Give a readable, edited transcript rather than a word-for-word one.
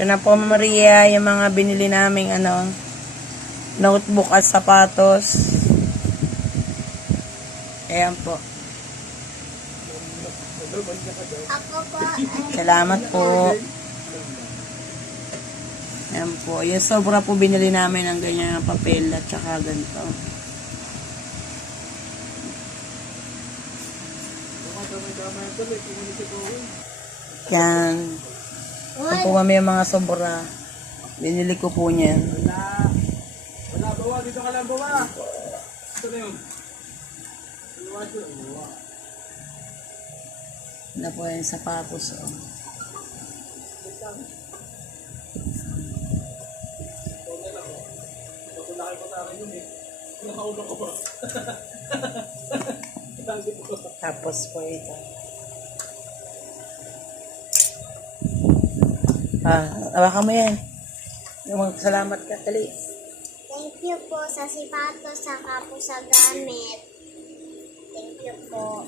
Ito na po, Maria, yung mga binili naming notebook at sapatos. Ayan po. Ako po. Salamat po. Ayan po. Yung sobra po binili namin ng ganyan papel at saka ganito. Yan. Ito po kami yung mga sobra. Binili ko po niyan. Wala, bawa. Dito ka lang, bawa. Ito na yun. Na po yung sapatos. Oh. Tapos po ito. Awakan mo yan. Salamat ka, Kali. Thank you po sa sipatos, saka po sa gamit. Thank you po.